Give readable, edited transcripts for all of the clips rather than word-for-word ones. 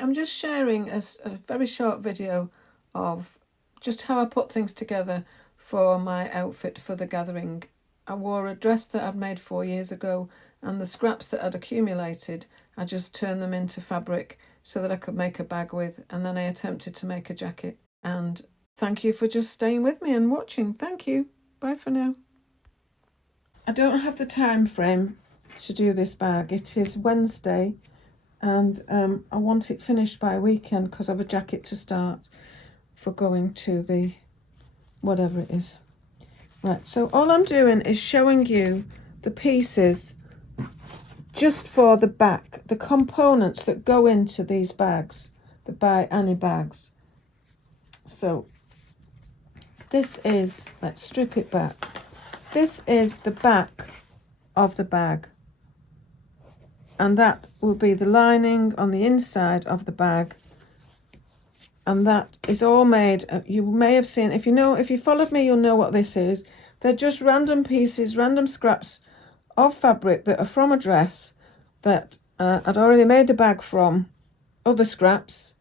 I'm just sharing a very short video of just how I put things together for my outfit for the gathering. I wore a dress that I'd made 4 years ago, and the scraps that I'd accumulated, I just turned them into fabric so that I could make a bag with, and then I attempted to make a jacket. And thank you for just staying with me and watching. Thank you. Bye for now. I don't have the time frame to do this bag. It is Wednesday, and I want it finished by weekend because I have a jacket to start for going to the whatever it is. Right, so all I'm doing is showing you the pieces just for the back, the components that go into these bags, the By Annie bags. So this is, let's strip it back. This is the back of the bag, and that will be the lining on the inside of the bag, and that is all made, you may have seen, if you followed me, you'll know what this is. They're just random pieces, random scraps of fabric that are from a dress that I'd already made a bag from other scraps,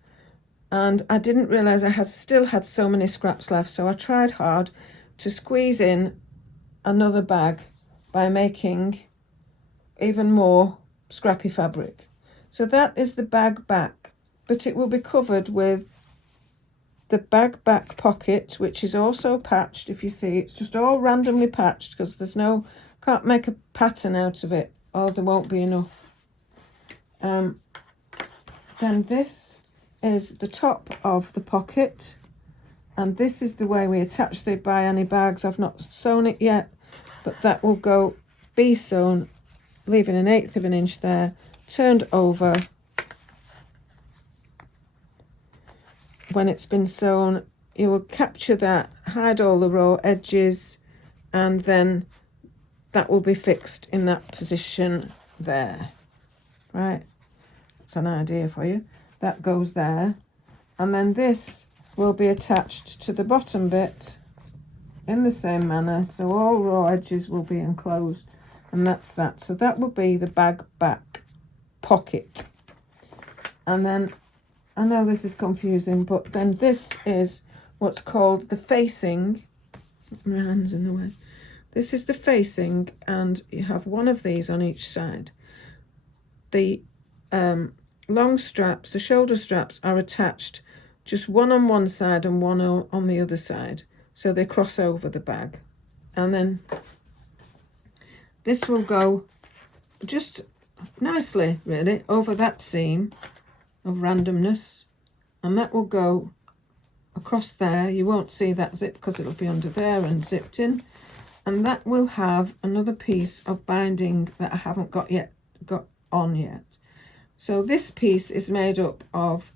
and I didn't realise I still had so many scraps left, so I tried hard to squeeze in another bag by making even more scrappy fabric. So that is the bag back, but it will be covered with the bag back pocket, which is also patched. If you see, it's just all randomly patched because can't make a pattern out of it, or there won't be enough. Then this is the top of the pocket, and this is the way we attach the By Annie bags. I've not sewn it yet, but that will be sewn, leaving 1/8 of an inch there, turned over. When it's been sewn, you will capture that, hide all the raw edges, and then that will be fixed in that position there. Right, that's an idea for you. That goes there, and then this will be attached to the bottom bit in the same manner, so all raw edges will be enclosed, and that's that. So that will be the bag back pocket. And then, I know this is confusing, but then this is what's called the facing. My hand's in the way. This is the facing, and you have one of these on each side. The long straps, the shoulder straps, are attached just one on one side and one on the other side, so they cross over the bag. And then this will go just nicely, really, over that seam of randomness, and that will go across there. You won't see that zip because it'll be under there and zipped in, and that will have another piece of binding that I haven't got on yet. So this piece is made up of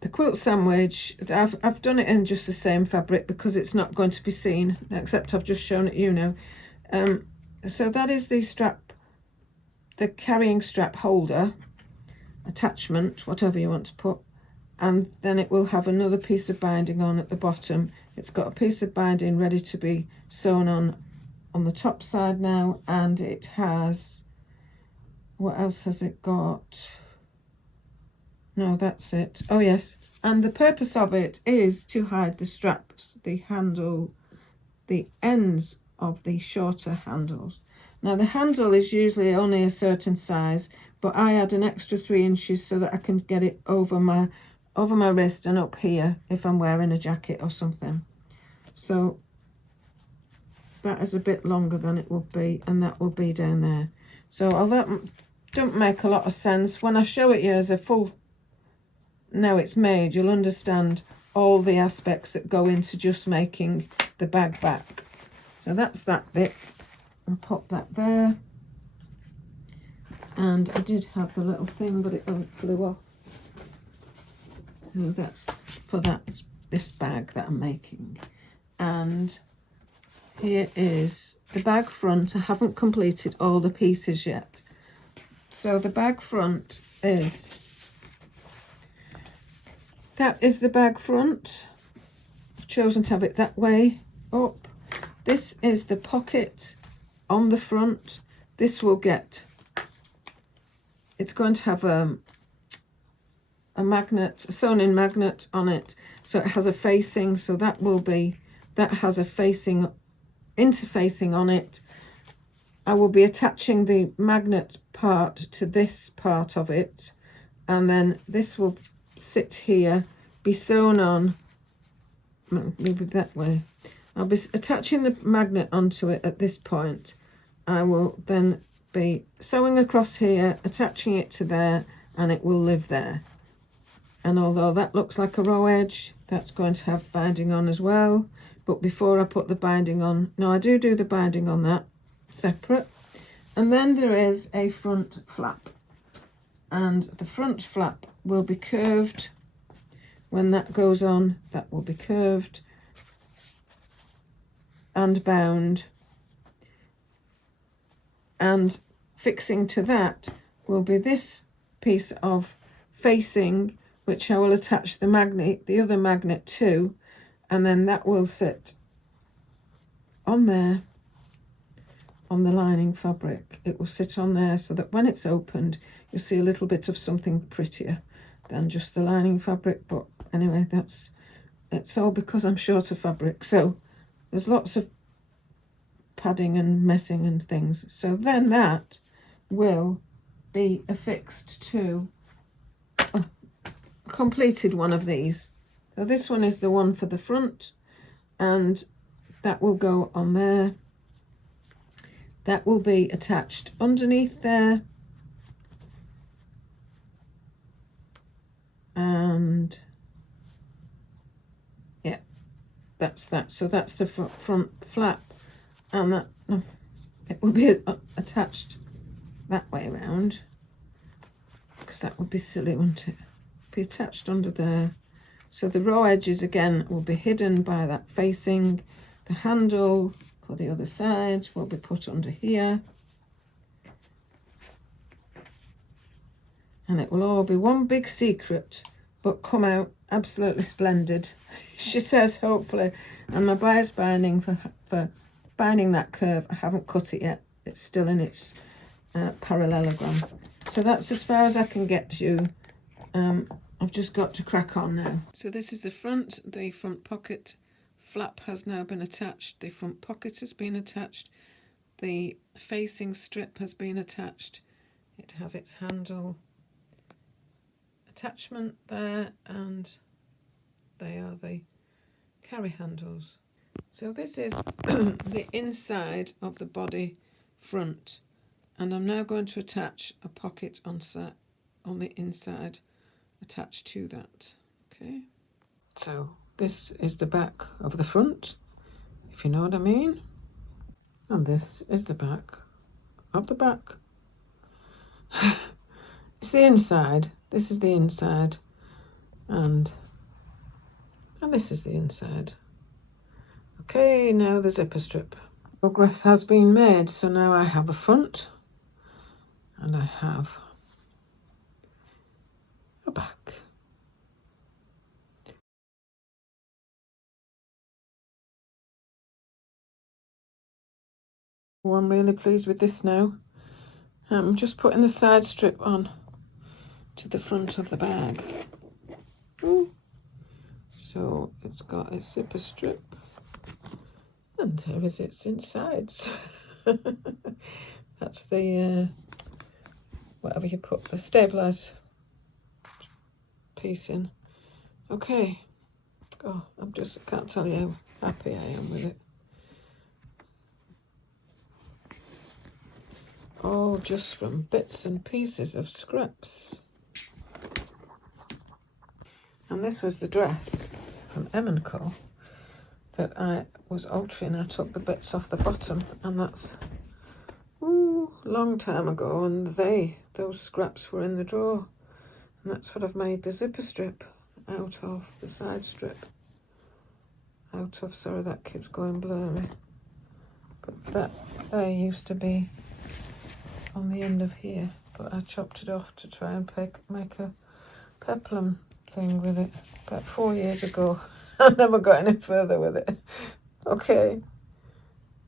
the quilt sandwich. I've done it in just the same fabric because it's not going to be seen, except I've just shown it you now. So that is the strap, the carrying strap holder, attachment, whatever you want to put, and then it will have another piece of binding on at the bottom. It's got a piece of binding ready to be sewn on the top side now, and it has, what else has it got? No, that's it. Oh yes, and the purpose of it is to hide the straps, the handle, the ends of the shorter handles. Now the handle is usually only a certain size, but I add an extra 3 inches so that I can get it over my wrist and up here if I'm wearing a jacket or something. So that is a bit longer than it would be, and that will be down there. So although don't make a lot of sense, when I show it you as a full, now it's made, you'll understand all the aspects that go into just making the bag back. So that's that bit. I'll pop that there. And I did have the little thing, but it flew off. So that's for this bag that I'm making. And here is the bag front. I haven't completed all the pieces yet. So the bag front that is the bag front. I've chosen to have it that way up. This is the pocket on the front. This will get, it's going to have a magnet, a sewn-in magnet on it, so it has a facing. So that has a facing, interfacing on it. I will be attaching the magnet part to this part of it, and then this will sit here, be sewn on, maybe that way. I'll be attaching the magnet onto it at this point. I will then be sewing across here, attaching it to there, and it will live there. And although that looks like a raw edge, that's going to have binding on as well. But before I put the binding on, no, I do the binding on that separate. And then there is a front flap, and the front flap will be curved. When that goes on, that will be curved and bound, and fixing to that will be this piece of facing, which I will attach the other magnet to, and then that will sit on there on the lining fabric. It will sit on there so that when it's opened, you'll see a little bit of something prettier than just the lining fabric. But anyway, it's all because I'm short of fabric, so there's lots of padding and messing and things. So then that will be affixed to a completed one of these. So this one is the one for the front, and that will go on there. That will be attached underneath there, and yeah, that's that. So that's the front flap, and that it will be attached that way around, because that would be silly, wouldn't it? Be attached under there. So the raw edges again will be hidden by that facing. The handle for the other side will be put under here, and it will all be one big secret, but come out absolutely splendid. She says, hopefully. And my bias binding for binding that curve, I haven't cut it yet. It's still in its parallelogram. So that's as far as I can get you. I've just got to crack on now. So this is the front pocket flap has now been attached. The front pocket has been attached. The facing strip has been attached. It has its handle attachment there, and they are the carry handles. So this is the inside of the body front, and I'm now going to attach a pocket on the inside attached to that. Okay, so this is the back of the front, if you know what I mean, and this is the back of the back. It's the inside. This is the inside, and this is the inside. Okay, now the zipper strip. Progress has been made, so now I have a front and I have a back. Oh, I'm really pleased with this now. I'm just putting the side strip on to the front of the bag. Ooh. So it's got a zipper strip, and here is its insides. That's the whatever you put the stabilised piece in. Okay. Oh, I can't tell you how happy I am with it. All just from bits and pieces of scraps. And this was the dress from M & Co that I was altering. I took the bits off the bottom, and that's a long time ago, and those scraps were in the drawer, and that's what I've made the zipper strip out of, the side strip out of. Sorry, that keeps going blurry, but that there used to be on the end of here, but I chopped it off to try and make a peplum thing with it about 4 years ago. I never got any further with it. Okay,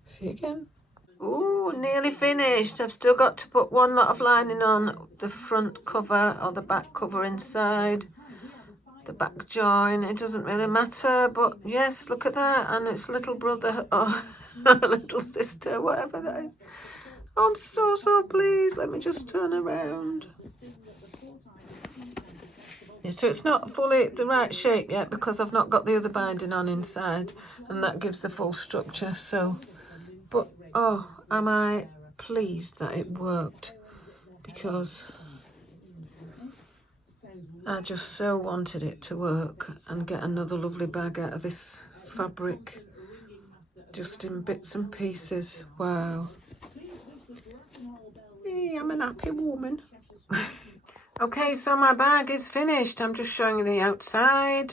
see you again. Ooh, nearly finished. I've still got to put one lot of lining on the front cover or the back cover inside. The back join, it doesn't really matter, but yes, look at that. And it's little brother or little sister, whatever that is. I'm so pleased. Let me just turn around. So it's not fully the right shape yet because I've not got the other binding on inside, and that gives the full structure. So, but oh, am I pleased that it worked, because I just so wanted it to work and get another lovely bag out of this fabric, just in bits and pieces. Wow. Hey, I'm an happy woman. Okay, so my bag is finished. I'm just showing you the outside.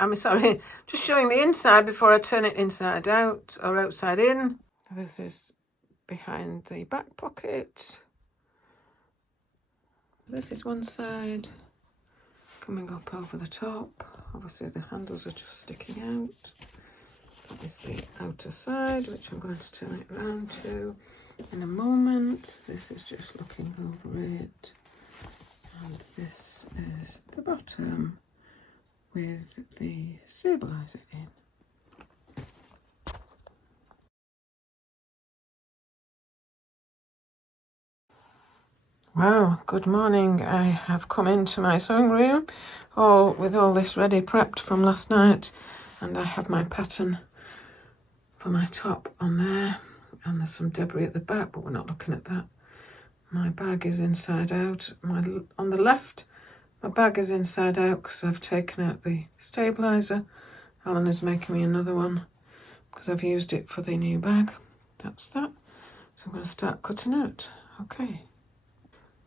I'm sorry, just showing the inside before I turn it inside out or outside in. This is behind the back pocket. This is one side, coming up over the top. Obviously the handles are just sticking out. That is the outer side, which I'm going to turn it around to in a moment. This is just looking over it. And this is the bottom with the stabiliser in. Well, good morning. I have come into my sewing room with all this ready prepped from last night, and I have my pattern for my top on there, and there's some debris at the back, but we're not looking at that. My bag is inside out. On the left, my bag is inside out because I've taken out the stabiliser. Alan is making me another one because I've used it for the new bag. That's that. So I'm going to start cutting out. Okay.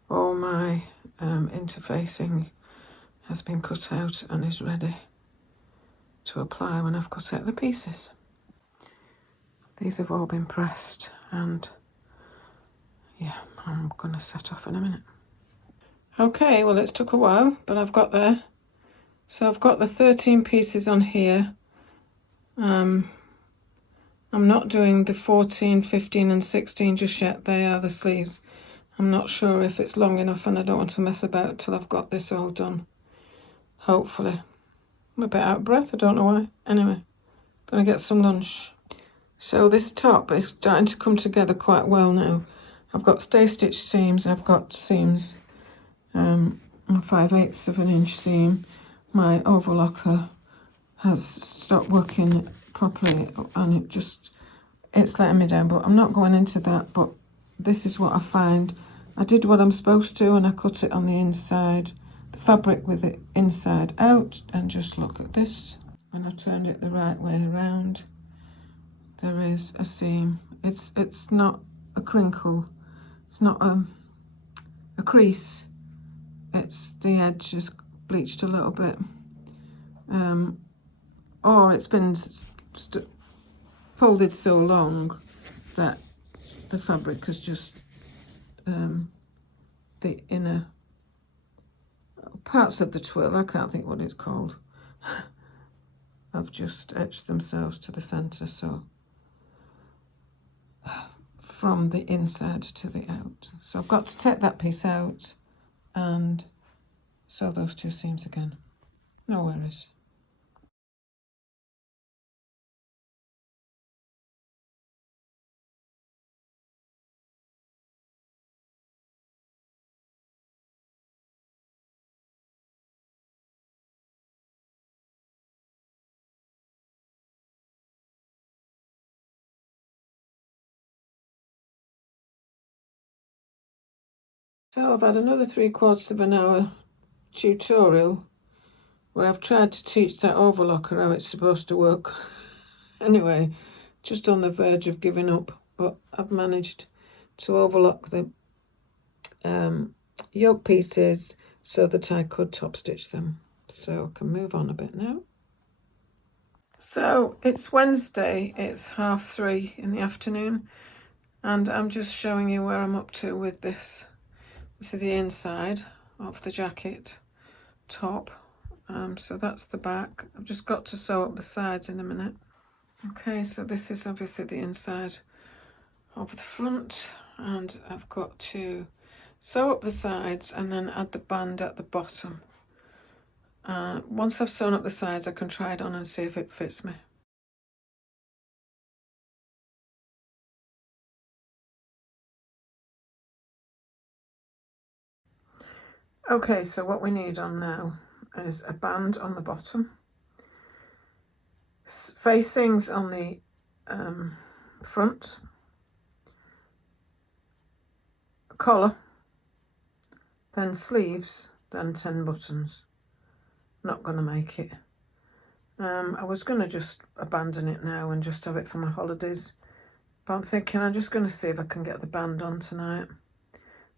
All my interfacing has been cut out and is ready to apply when I've cut out the pieces. These have all been pressed, and yeah, I'm going to set off in a minute. Okay, well, it's took a while, but I've got there. So I've got the 13 pieces on here. I'm not doing the 14, 15 and 16 just yet. They are the sleeves. I'm not sure if it's long enough, and I don't want to mess about till I've got this all done. Hopefully. I'm a bit out of breath, I don't know why. Anyway, gonna get some lunch. So this top is starting to come together quite well now. I've got stay stitch seams, I've got seams, a 5/8 of an inch seam. My overlocker has stopped working properly, and it's letting me down, but I'm not going into that. But this is what I find. I did what I'm supposed to, and I cut it on the inside, the fabric with it inside out, and just look at this. When I turned it the right way around, there is a seam. It's not a crinkle, it's not a crease, it's the edge is bleached a little bit, or it's been folded so long that the fabric has just the inner parts of the twill, I can't think what it's called, have just etched themselves to the centre, so from the inside to the out. So I've got to take that piece out and sew those two seams again. No worries. So I've had another 3/4 of an hour tutorial where I've tried to teach that overlocker how it's supposed to work. Anyway, just on the verge of giving up, but I've managed to overlock the yoke pieces so that I could top stitch them. So I can move on a bit now. So it's Wednesday, it's 3:30 in the afternoon, and I'm just showing you where I'm up to with this. This is the inside of the jacket top. So that's the back. I've just got to sew up the sides in a minute. Okay, so this is obviously the inside of the front, and I've got to sew up the sides and then add the band at the bottom. Once I've sewn up the sides, I can try it on and see if it fits me. Okay, so what we need on now is a band on the bottom, facings on the front, a collar, then sleeves, then 10 buttons. Not going to make it. I was going to just abandon it now and just have it for my holidays, but I'm thinking I'm just going to see if I can get the band on tonight.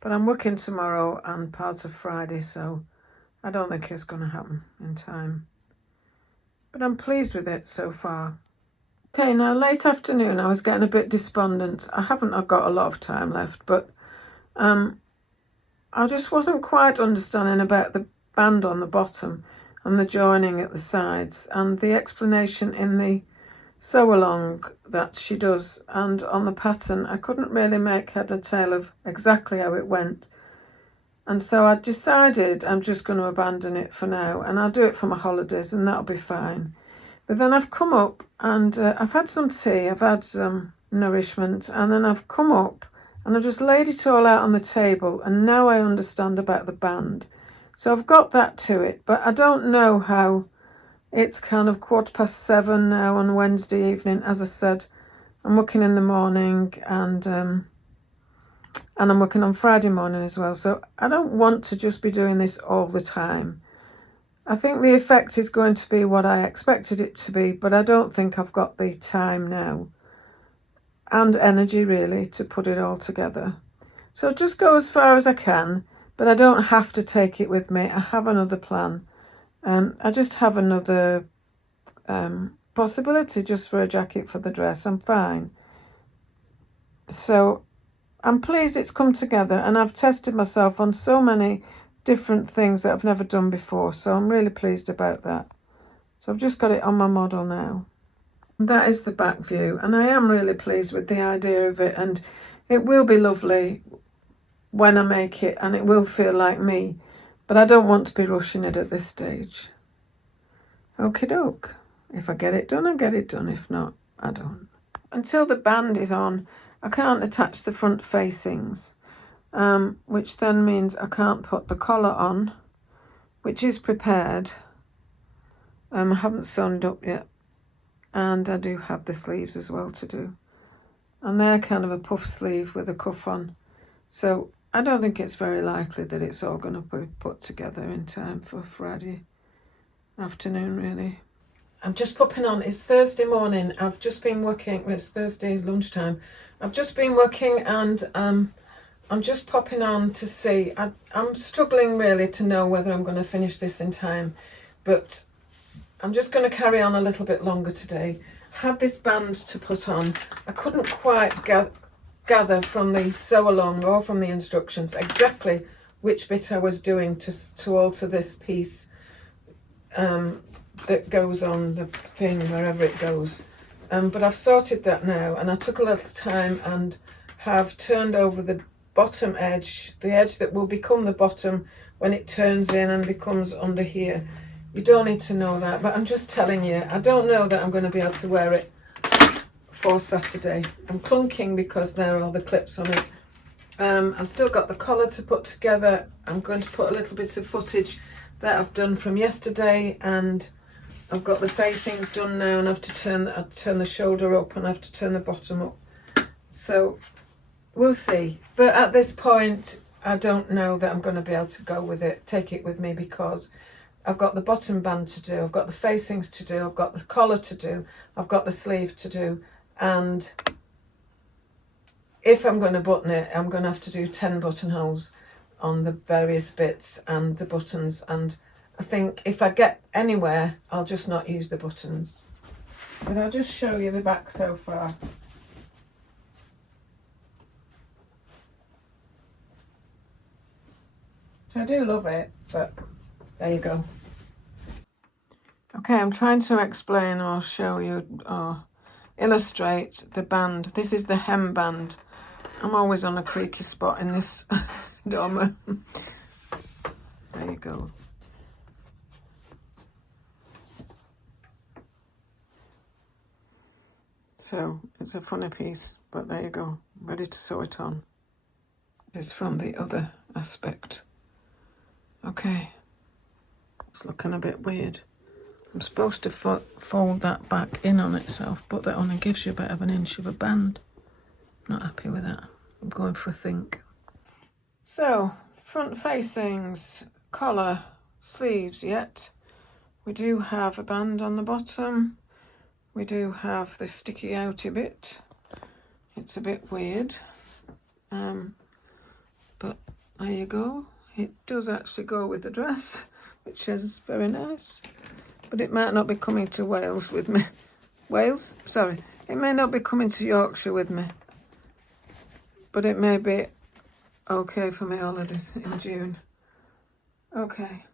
But I'm working tomorrow and parts of Friday, so I don't think it's going to happen in time. But I'm pleased with it so far. Okay, now late afternoon, I was getting a bit despondent. I haven't got a lot of time left, but I just wasn't quite understanding about the band on the bottom and the joining at the sides and the explanation in the sew along that she does, and on the pattern I couldn't really make head or tail of exactly how it went, and so I decided I'm just going to abandon it for now and I'll do it for my holidays and that'll be fine. But then I've come up and I've had some tea, I've had some nourishment, and then I've come up and I've just laid it all out on the table, and now I understand about the band. So I've got that to it, but I don't know how. It's kind of 7:15 now on Wednesday evening. As I said, I'm working in the morning and I'm working on Friday morning as well. So I don't want to just be doing this all the time. I think the effect is going to be what I expected it to be, but I don't think I've got the time now and energy really to put it all together. So just go as far as I can, but I don't have to take it with me. I have another plan. I just have another possibility just for a jacket for the dress. I'm fine. So I'm pleased it's come together, and I've tested myself on so many different things that I've never done before. So I'm really pleased about that. So I've just got it on my model now. That is the back view, and I am really pleased with the idea of it, and it will be lovely when I make it, and it will feel like me. But I don't want to be rushing it at this stage. Okie doke. If I get it done, I get it done. If not, I don't. Until the band is on, I can't attach the front facings, which then means I can't put the collar on, which is prepared. I haven't sewn it up yet. And I do have the sleeves as well to do. And they're kind of a puff sleeve with a cuff on. So I don't think it's very likely that it's all going to be put together in time for Friday afternoon, really. I'm just popping on. It's Thursday morning. I've just been working. It's Thursday lunchtime. I've just been working, and I'm just popping on to see. I'm struggling really to know whether I'm going to finish this in time, but I'm just going to carry on a little bit longer today. I had this band to put on. I couldn't quite gather from the sew along or from the instructions exactly which bit I was doing to alter this piece that goes on the thing wherever it goes, but I've sorted that now, and I took a little time and have turned over the bottom edge, the edge that will become the bottom when it turns in and becomes under here. You don't need to know that, but I'm just telling you, I don't know that I'm going to be able to wear it for Saturday. I'm clunking because there are the clips on it. I've still got the collar to put together. I'm going to put a little bit of footage that I've done from yesterday, and I've got the facings done now, and I have to turn the shoulder up and I have to turn the bottom up. So we'll see. But at this point, I don't know that I'm going to be able to go with it, take it with me, because I've got the bottom band to do, I've got the facings to do, I've got the collar to do, I've got the sleeve to do, and if I'm going to button it, I'm going to have to do 10 buttonholes on the various bits and the buttons, and I think if I get anywhere, I'll just not use the buttons. But I'll just show you the back so far. So I do love it, but there you go. Okay, I'm trying to explain or show you or illustrate the band. This is the hem band I'm always on a creaky spot in this dormer. There you go. So it's a funny piece, but there you go, ready to sew it on. This is from the other aspect. Okay, it's looking a bit weird. I'm supposed to fold that back in on itself, but that only gives you a bit of an inch of a band. Not happy with that. I'm going for a think. So, front facings, collar, sleeves yet. We do have a band on the bottom. We do have the sticky outy bit. It's a bit weird, but there you go. It does actually go with the dress, which is very nice. But it might not be coming to Wales with me. Wales? Sorry. It may not be coming to Yorkshire with me. But it may be okay for my holidays in June. Okay.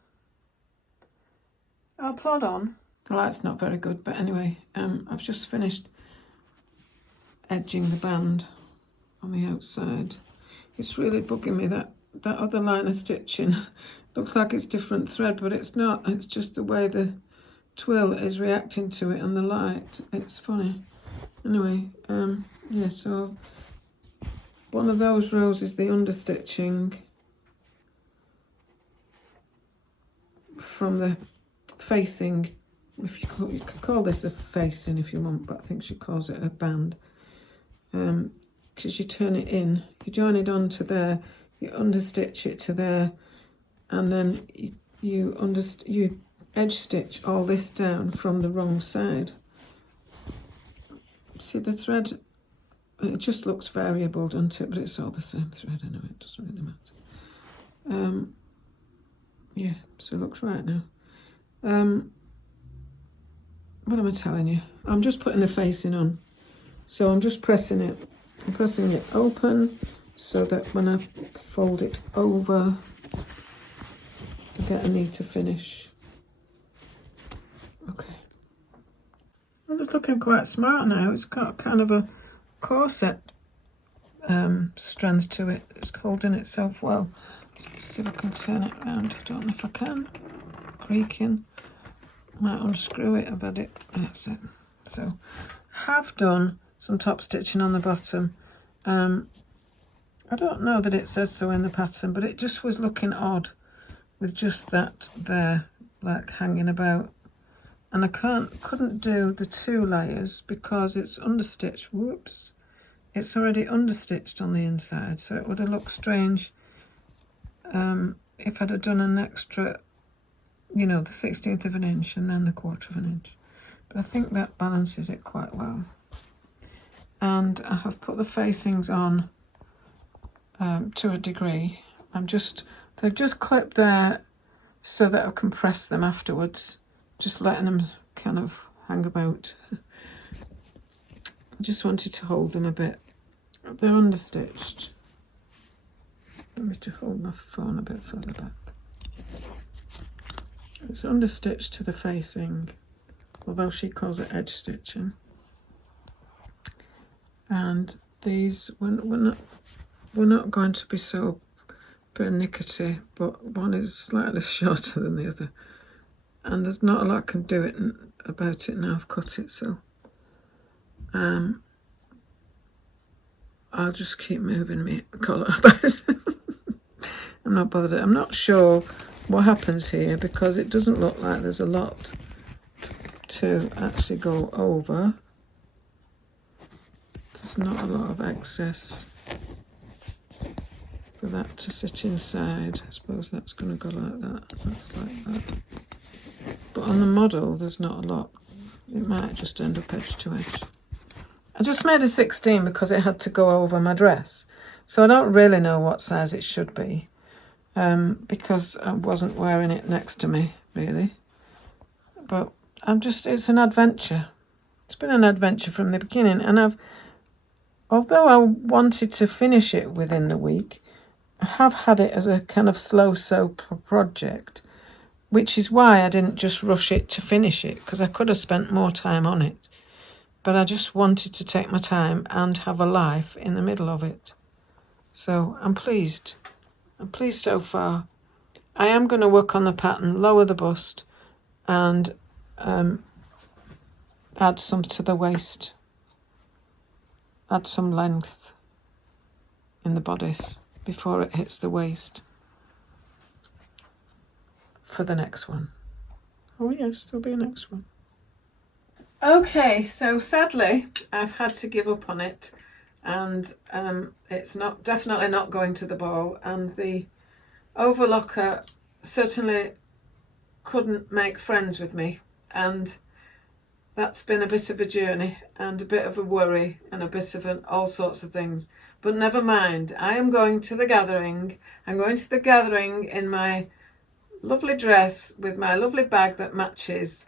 I'll plod on. The light's not very good, but anyway, I've just finished edging the band on the outside. It's really bugging me, that other line of stitching. Looks like it's different thread, but it's not. It's just the way the twill is reacting to it and the light. It's funny. Anyway, yeah, so one of those rows is the understitching from the facing. If you could call this a facing if you want, but I think she calls it a band. Because you turn it in, you join it onto there, you understitch it to there, and then you edge stitch all this down from the wrong side. See the thread? It just looks variable, doesn't it? But it's all the same thread anyway. It doesn't really matter. Yeah, so it looks right now. What am I telling you? I'm just putting the facing on. So I'm just pressing it. I'm pressing it open so that when I fold it over, I get a neater finish. Okay. Well, it's looking quite smart now. It's got kind of a corset strength to it. It's holding itself well. Let's see if I can turn it around. I don't know if I can. Creaking. Might unscrew it, I've had it. That's it. So, have done some top stitching on the bottom. I don't know that it says so in the pattern, but it just was looking odd with just that there, like hanging about. And I couldn't do the 2 layers because it's understitched. Whoops. It's already understitched on the inside, so it would have looked strange if I'd have done an extra, you know, the 16th of an inch and then the 1/4 of an inch. But I think that balances it quite well. And I have put the facings on to a degree. They've just clipped there so that I can press them afterwards, just letting them kind of hang about. I just wanted to hold them a bit. They're understitched. Let me just hold my phone a bit further back. It's understitched to the facing, although she calls it edge stitching. And these, we're not going to be so pernickety, but one is slightly shorter than the other. And there's not a lot I can do about it now I've cut it, so I'll just keep moving my collar about. I'm not bothered. I'm not sure what happens here because it doesn't look like there's a lot to actually go over. There's not a lot of excess for that to sit inside. I suppose that's going to go like that. That's like that. But on the model, there's not a lot. It might just end up edge to edge. I just made a 16 because it had to go over my dress. So I don't really know what size it should be. Because I wasn't wearing it next to me, really. But it's an adventure. It's been an adventure from the beginning. And although I wanted to finish it within the week, I have had it as a kind of slow sew project, which is why I didn't just rush it to finish it, because I could have spent more time on it. But I just wanted to take my time and have a life in the middle of it. So I'm pleased. I'm pleased so far. I am going to work on the pattern, lower the bust and add some to the waist. Add some length in the bodice before it hits the waist for the next one. Oh yes, there'll be a next one. Okay, so sadly I've had to give up on it, and it's definitely not going to the ball, and the overlocker certainly couldn't make friends with me, and that's been a bit of a journey and a bit of a worry and a bit of all sorts of things. But never mind, I am going to the gathering. I'm going to the gathering in my lovely dress with my lovely bag that matches.